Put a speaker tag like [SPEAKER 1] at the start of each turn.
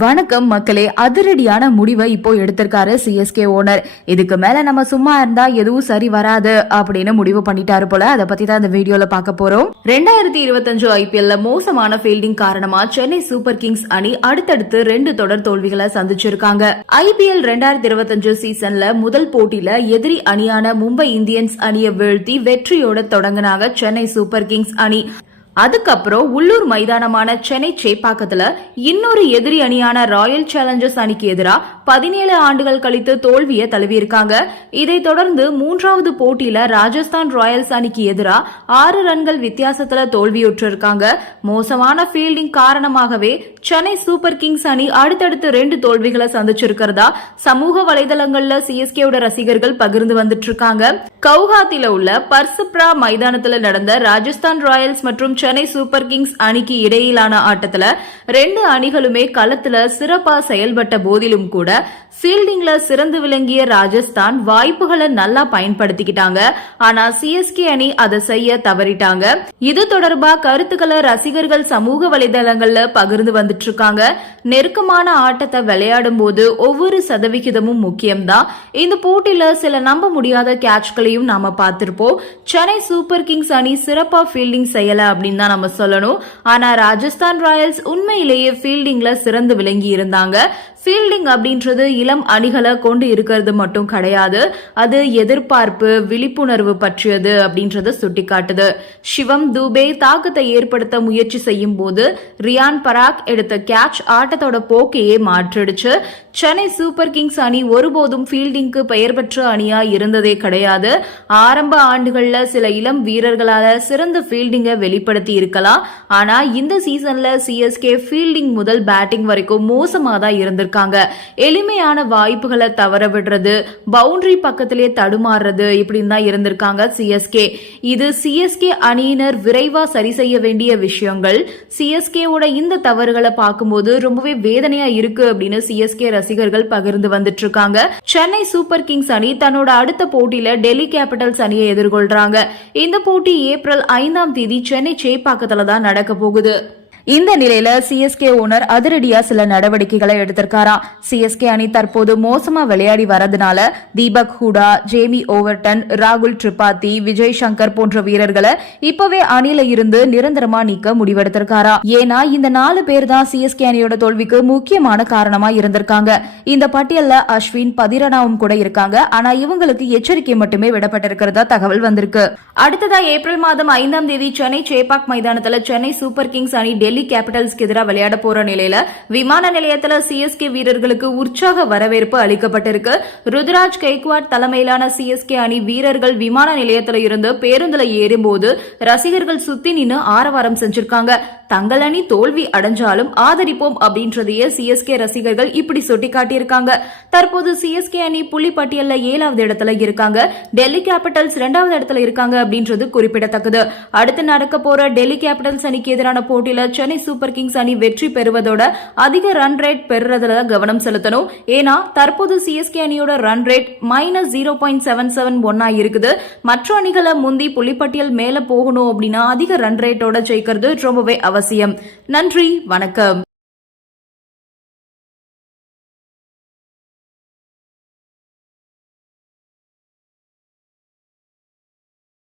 [SPEAKER 1] வணக்கம் மக்களே அதிரடியான முடிவை இப்போ எடுத்திருக்காரு சிஎஸ்கே ஓனர் இதுக்கு மேல நம்ம சும்மா இருந்தா எதுவும் சரி வராது அப்படின்னு முடிவு பண்ணிட்டாரு போல. அதை பத்தி தான் இந்த வீடியோல பார்க்க போறோம். ரெண்டாயிரத்தி இருபத்தஞ்சு ஐபிஎல்ல மோசமான ஃபீல்டிங் காரணமா சென்னை சூப்பர் கிங்ஸ் அணி அடுத்தடுத்து ரெண்டு தொடர் தோல்விகளை சந்திச்சிருக்காங்க. ஐபிஎல் ரெண்டாயிரத்தி இருபத்தஞ்சு சீசன்ல முதல் போட்டியில எதிரி அணியான மும்பை இந்தியன்ஸ் அணியை வீழ்த்தி வெற்றியோட தொடங்கினாங்க சென்னை சூப்பர் கிங்ஸ் அணி. அதுக்கப்புறம் உள்ளூர் மைதானமான சென்னை சேப்பாக்கத்துல இன்னொரு எதிரி அணியான ராயல் சேலஞ்சர்ஸ் அணிக்கு எதிராக பதினேழு ஆண்டுகள் கழித்து தோல்வியை தழுவியிருக்காங்க. இதை தொடர்ந்து மூன்றாவது போட்டியில ராஜஸ்தான் ராயல்ஸ் அணிக்கு எதிராக ஆறு ரன்கள் வித்தியாசத்துல தோல்வியுற்றிருக்காங்க. மோசமான ஃபீல்டிங் காரணமாகவே சென்னை சூப்பர் கிங்ஸ் அணி அடுத்தடுத்து ரெண்டு தோல்விகளை சந்திச்சிருக்கிறதா சமூக வலைதளங்கள்ல சிஎஸ்கேவோட ரசிகர்கள் பகிர்ந்து வந்துட்டு இருக்காங்க. கவுஹாத்தில உள்ள பர்சுப்ரா மைதானத்துல நடந்த ராஜஸ்தான் ராயல்ஸ் மற்றும் சென்னை சூப்பர் கிங்ஸ் அணிக்கு இடையிலான ஆட்டத்துல ரெண்டு அணிகளுமே களத்துல சிறப்பா செயல்பட்ட போதிலும் கூட ஃபீல்டிங்ல சிறந்து விளங்கிய ராஜஸ்தான் வாய்ப்புகளை நல்லா பயன்படுத்திக்கிட்டாங்க. ஆனா சிஎஸ்கே அணி அதை செய்ய தவறிட்டாங்க. இது தொடர்பா கருத்துக்களை ரசிகர்கள் சமூக வலைதளங்கள்ல பகிர்ந்து வந்துட்டு இருக்காங்க நெருக்கமான ஆட்டத்தை விளையாடும் போது ஒவ்வொரு சதவிகிதமும் முக்கியம்தான். இந்த போட்டியில சில நம்ப முடியாத கேட்ச்களையும் நாம பார்த்திருப்போம். சென்னை சூப்பர் கிங்ஸ் அணி சிறப்பா ஃபீல்டிங் செய்யல அப்படின்னு தான் நம்ம சொல்லணும். ஆனா ராஜஸ்தான் ராயல்ஸ் உண்மையிலேயே ஃபீல்டிங்ல சிறந்து விளங்கி இருந்தாங்க ஃபீல்டிங் அப்படின்றது இளம் அணிகளை கொண்டு இருக்கிறது மட்டும் கிடையாது அது எதிர்பார்ப்பு விழிப்புணர்வு பற்றியது அப்படின்றத சுட்டிக்காட்டுது. சிவம் தூபே தாக்கத்தை ஏற்படுத்த முயற்சி செய்யும் போது ரியான் பராக் எடுத்த கேட்ச் ஆட்டத்தோட போக்கையே மாற்றிடுச்சு. சென்னை சூப்பர் கிங்ஸ் அணி ஒருபோதும் ஃபீல்டிங்க்கு பெயர் பெற்ற அணியா இருந்ததே கிடையாது. ஆரம்ப ஆண்டுகள்ல சில இளம் வீரர்களால சிறந்த ஃபீல்டிங்கை வெளிப்படுத்தி இருக்கலாம். ஆனா இந்த சீசன்ல சிஎஸ்கே ஃபீல்டிங் முதல் பேட்டிங் வரைக்கும் மோசமா தான் இருக்காங்க. எளிமையான வாய்ப்புகளை தவற விடுறது பவுண்டரி பக்கத்திலே தடுமாறுறது இப்படின்னு தான் இருந்திருக்காங்க சிஎஸ்கே இது சிஎஸ்கே அணியினர் விரைவா சரி செய்ய வேண்டிய விஷயங்கள். சிஎஸ்கேவோட இந்த தவறுகளை பார்க்கும்போது ரொம்பவே வேதனையா இருக்கு அப்படின்னு சிஎஸ்கே ரசிகர்கள் பகிர்ந்து வந்துட்டு இருக்காங்க சென்னை சூப்பர் கிங்ஸ் அணி தன்னோட அடுத்த போட்டியில டெல்லி கேபிட்டல்ஸ் அணியை எதிர்கொள்றாங்க. இந்த போட்டி ஏப்ரல் ஐந்தாம் தேதி சென்னை சேப்பாக்கத்துல தான் நடக்க போகுது. இந்த நிலையில சிஎஸ்கே ஓனர் அதிரடியா சில நடவடிக்கைகளை எடுத்திருக்காராம் சிஎஸ்கே அணி தற்போது மோசமா விளையாடி வரதுனால தீபக் ஹூடா ஜேமி ஓவர்டன் ராகுல் திரிபாதி விஜய் சங்கர் போன்ற வீரர்களை இப்பவே அணியில இருந்து நிரந்தரமா நீக்க முடிவெடுத்திருக்காரா? ஏன்னா இந்த நாலு பேர் தான் சிஎஸ்கே அணியோட தோல்விக்கு முக்கியமான காரணமா இருந்திருக்காங்க. இந்த பட்டியல்ல அஸ்வின் பதிரனாவும் கூட இருக்காங்க. ஆனா இவங்களுக்கு எச்சரிக்கை மட்டுமே விடப்பட்டிருக்கிறதா தகவல் வந்திருக்கு. அடுத்ததா ஏப்ரல் மாதம் ஐந்தாம் தேதி சென்னை சேப்பாக் மைதானத்துல சென்னை சூப்பர் கிங்ஸ் அணி டெல்லி கேபிட்டல்ஸ்க்கு எதிராக விளையாட போற நிலையில விமான நிலையத்துல சிஎஸ்கே வீரர்களுக்கு உற்சாக வரவேற்பு அளிக்கப்பட்டிருக்கு. ருத்ராஜ் கெய்க்வாட் தலைமையிலான சிஎஸ்கே அணி வீரர்கள் விமான நிலையத்தில் இருந்து பேருந்துல ஏறும்போது ரசிகர்கள் சுத்தி நின்னு ஆரவாரம் செஞ்சிருக்காங்க. தங்கள் அணி தோல்வி அடைஞ்சாலும் ஆதரிப்போம் அப்படின்றதையே சிஎஸ்கே ரசிகர்கள் இப்படி சுட்டிக்காட்டியிருக்காங்க. தற்போது சிஎஸ்கே அணி புள்ளி பட்டியல்ல ஏழாவது இடத்துல இருக்காங்க. டெல்லி கேபிட்டல்ஸ் இரண்டாவது இடத்துல இருக்காங்க அப்படின்றது குறிப்பிடத்தக்கது. அடுத்து நடக்க போற டெல்லி கேபிட்டல்ஸ் அணிக்கு எதிரான போட்டியில சென்னை சூப்பர் கிங்ஸ் அணி வெற்றி பெறுவதோட அதிக ரன் ரேட் பெறுறதுல கவனம் செலுத்தணும். ஏன்னா தற்போது சிஎஸ்கே அணியோட run rate minus zero point seven seven ஒன்னா இருக்குது மற்ற அணிகளை முந்தி புள்ளிப்பட்டியல் மேல போகணும் அப்படின்னா அதிக ரன் ரேட்டோட ஜெயிக்கிறது ரொம்பவே அவசியம். அவசியம். நன்றி வணக்கம்.